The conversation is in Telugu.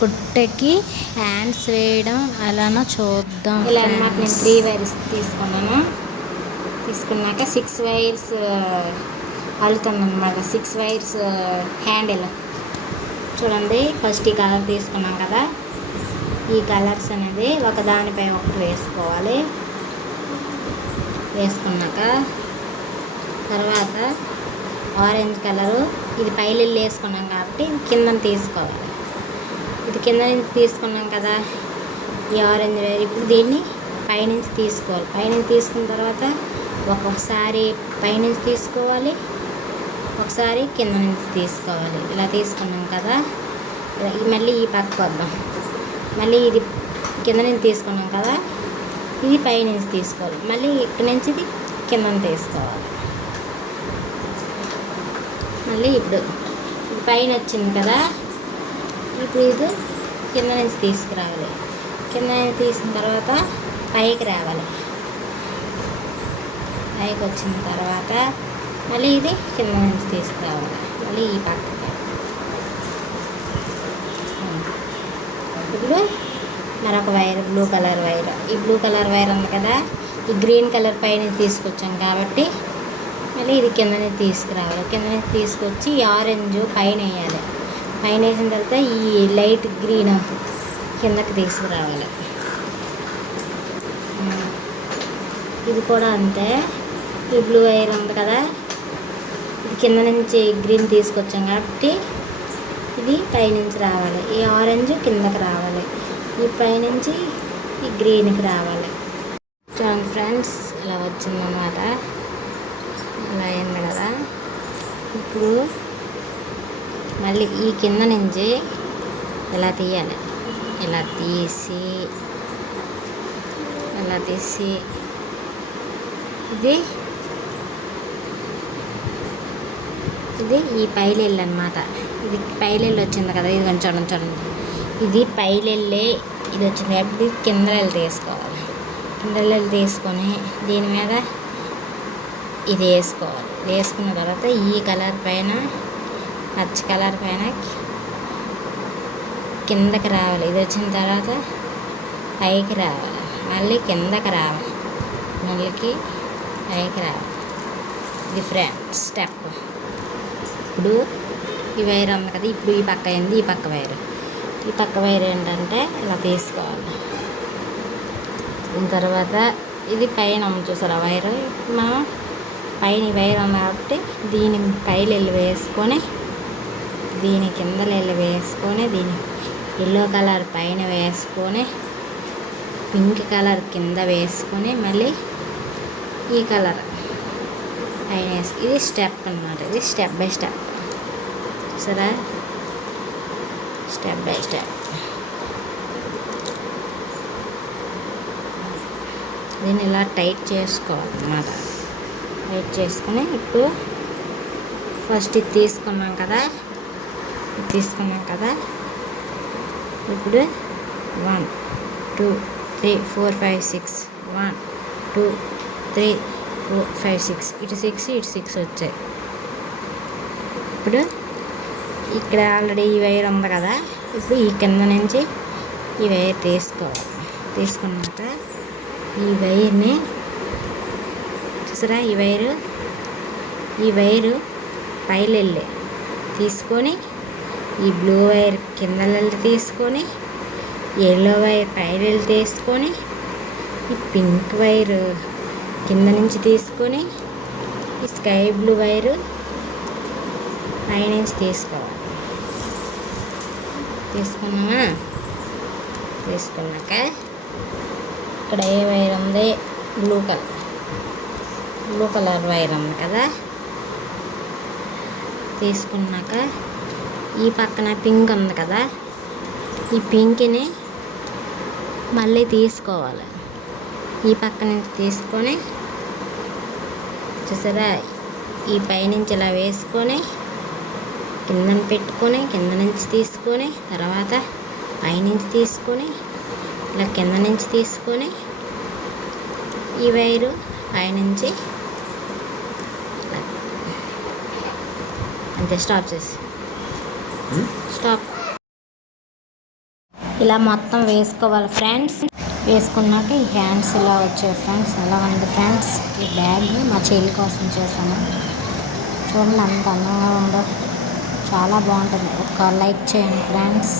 పుట్టకి హ్యాండ్స్ వేయడం ఎలానో చూద్దాం. ఇలా అన్నమాట. నేను 3 వైర్స్ తీసుకున్నాను. తీసుకున్నాక 6 వైర్స్ అల్లుతాను అనమాట. 6 వైర్స్ హ్యాండిల్ చూడండి. ఫస్ట్ ఈ కలర్ తీసుకున్నాం కదా, ఈ కలర్స్ అనేది ఒకదానిపై ఒకటి వేసుకోవాలి. వేసుకున్నాక తర్వాత ఆరెంజ్ కలరు, ఇది పైలెల్లి వేసుకున్నాం కాబట్టి కింద తీసుకోవాలి. ఇది కింద నుంచి తీసుకున్నాం కదా ఈ ఆరెంజ్ వైర్. ఇప్పుడు దీన్ని పైనుంచి తీసుకోవాలి. పైనుంచి తీసుకున్న తర్వాత ఒక్కొక్కసారి పైనుంచి తీసుకోవాలి, ఒకసారి కింద నుంచి తీసుకోవాలి. ఇలా తీసుకున్నాం కదా, మళ్ళీ ఈ పక్క వద్దాం. మళ్ళీ ఇది కింద నుంచి తీసుకున్నాం కదా, ఇది పైనుంచి తీసుకోవాలి. మళ్ళీ ఇక్కడి నుంచి ఇది కింద తీసుకోవాలి. మళ్ళీ ఇప్పుడు ఇది పైన వచ్చింది కదా, ఇప్పుడు ఇది కింద నుంచి తీసుకురావాలి. కింద నుంచి తీసిన తర్వాత పైకి రావాలి. పైకి వచ్చిన తర్వాత మళ్ళీ ఇది కింద నుంచి తీసుకురావాలి. మళ్ళీ ఈ పక్కకి. ఇప్పుడు మరొక వైర్, బ్లూ కలర్ వైర్. ఈ బ్లూ కలర్ వైర్ ఉంది కదా, ఈ గ్రీన్ కలర్ పైన తీసుకొచ్చాం కాబట్టి మళ్ళీ ఇది కింద నుంచి తీసుకురావాలి. కింద నుంచి తీసుకొచ్చి ఈ ఆరెంజ్ పైన వేయాలి. పైన వేసిన తర్వాత ఈ లైట్ గ్రీన్ కిందకి తీసుకురావాలి. ఇది కూడా అంతే. ఈ బ్లూ వైర్ ఉంది కదా, ఇది కింద నుంచి గ్రీన్ తీసుకొచ్చాం కాబట్టి ఇది పైనుంచి రావాలి. ఈ ఆరెంజ్ కిందకి రావాలి. ఈ పైనుంచి ఈ గ్రీన్కి రావాలి. చూడండి ఫ్రెండ్స్, ఇలా వచ్చిందన్నమాట. ఇలా అయింది కదా. ఇప్పుడు మళ్ళీ ఈ కింద నుంచి ఇలా తీయాలి. ఇలా తీసి ఇది ఈ పైలెల్లు అనమాట. ఇది పైలెల్లు వచ్చింది కదా, ఇది కొంచెం చూడండి. ఇది పైలెల్లే ఇది వచ్చింది కాబట్టి కిందలు తీసుకోవాలి. కిందలు తీసుకొని దీని మీద ఇది వేసుకోవాలి. వేసుకున్న తర్వాత ఈ కలర్ పైన, పచ్చ కలర్ పైన కిందకి రావాలి. ఇది వచ్చిన తర్వాత పైకి రావాలి. మళ్ళీ కిందకి రావాలి. మళ్ళీ పైకి రావాలి. Different step. ఇప్పుడు ఈ వైర్ ఉంది కదా, ఇప్పుడు ఈ పక్క అయింది. ఈ పక్క వైర్, ఈ పక్క వైర్ ఏంటంటే ఇలా తీసుకోవాలి. దీని తర్వాత ఇది పైన చూసారా వైర్. మనం పైన ఈ వైర్ ఉంది కాబట్టి దీని పైలెల్లి వేసుకొని, దీని కిందలెల్లి వేసుకొని, దీని ఎల్లో కలర్ పైన వేసుకొని, పింక్ కలర్ కింద వేసుకొని, మళ్ళీ ఈ కలర్ పైన వేసి, ఇది స్టెప్ అన్నమాట. ఇది స్టెప్ బై స్టెప్. సరే, స్టెప్ బై స్టెప్. దీన్ని ఇలా టైట్ చేసుకోవాలన్నమాట. టైట్ చేసుకొని ఇప్పుడు ఫస్ట్ ఇది తీసుకున్నాం కదా, ఇప్పుడు 1 2 3 4 5 6 1 2 3 4 5 6 ఇటు 6 ఇటు 6 వచ్చాయి. ఇప్పుడు ఇక్కడ ఆల్రెడీ ఈ వైర్ ఉంది కదా, ఇప్పుడు ఈ కింద నుంచి ఈ వైర్ తీసుకోవాలి. తీసుకున్నాక ఈ వైర్ని చూసారా, ఈ వైరు పైలెల్లి తీసుకొని, ఈ బ్లూ వైర్ కిందలెల్లి తీసుకొని, ఎల్లో వైర్ పైలెల్లి తీసుకొని, ఈ పింక్ వైర్ కింద నుంచి తీసుకొని, ఈ స్కై బ్లూ వైరు పైనుంచి తీసుకోవాలి. తీసుకున్నాక ఇక్కడ ఏ వైర్ ఉంది, బ్లూ కలర్ వైర్ ఉంది కదా, తీసుకున్నాక ఈ పక్కన పింక్ ఉంది కదా, ఈ పింక్ని మళ్ళీ తీసుకోవాలి. ఈ పక్క నుంచి తీసుకొని చూసారా, ఈ పైనుంచి ఇలా వేసుకొని కింద పెట్టుకొని, కింద నుంచి తీసుకొని, తర్వాత పైనుంచి తీసుకొని, ఇలా కింద నుంచి తీసుకొని, ఈ వైరు పైనుంచి అంతే. స్టాప్. ఇలా మొత్తం వేసుకోవాలి ఫ్రెండ్స్. వేసుకున్నాక ఈ హ్యాండ్స్ ఇలా వచ్చాయి ఫ్రెండ్స్. ఎలా ఉంది ఫ్రెండ్స్ ఈ బ్యాగ్? మా చెల్లి కోసం చేశాను. చూడండి అంత అందంగా ఉందో, చాలా బాగుంటుంది. ఒక లైక్ చేయండి ఫ్రెండ్స్.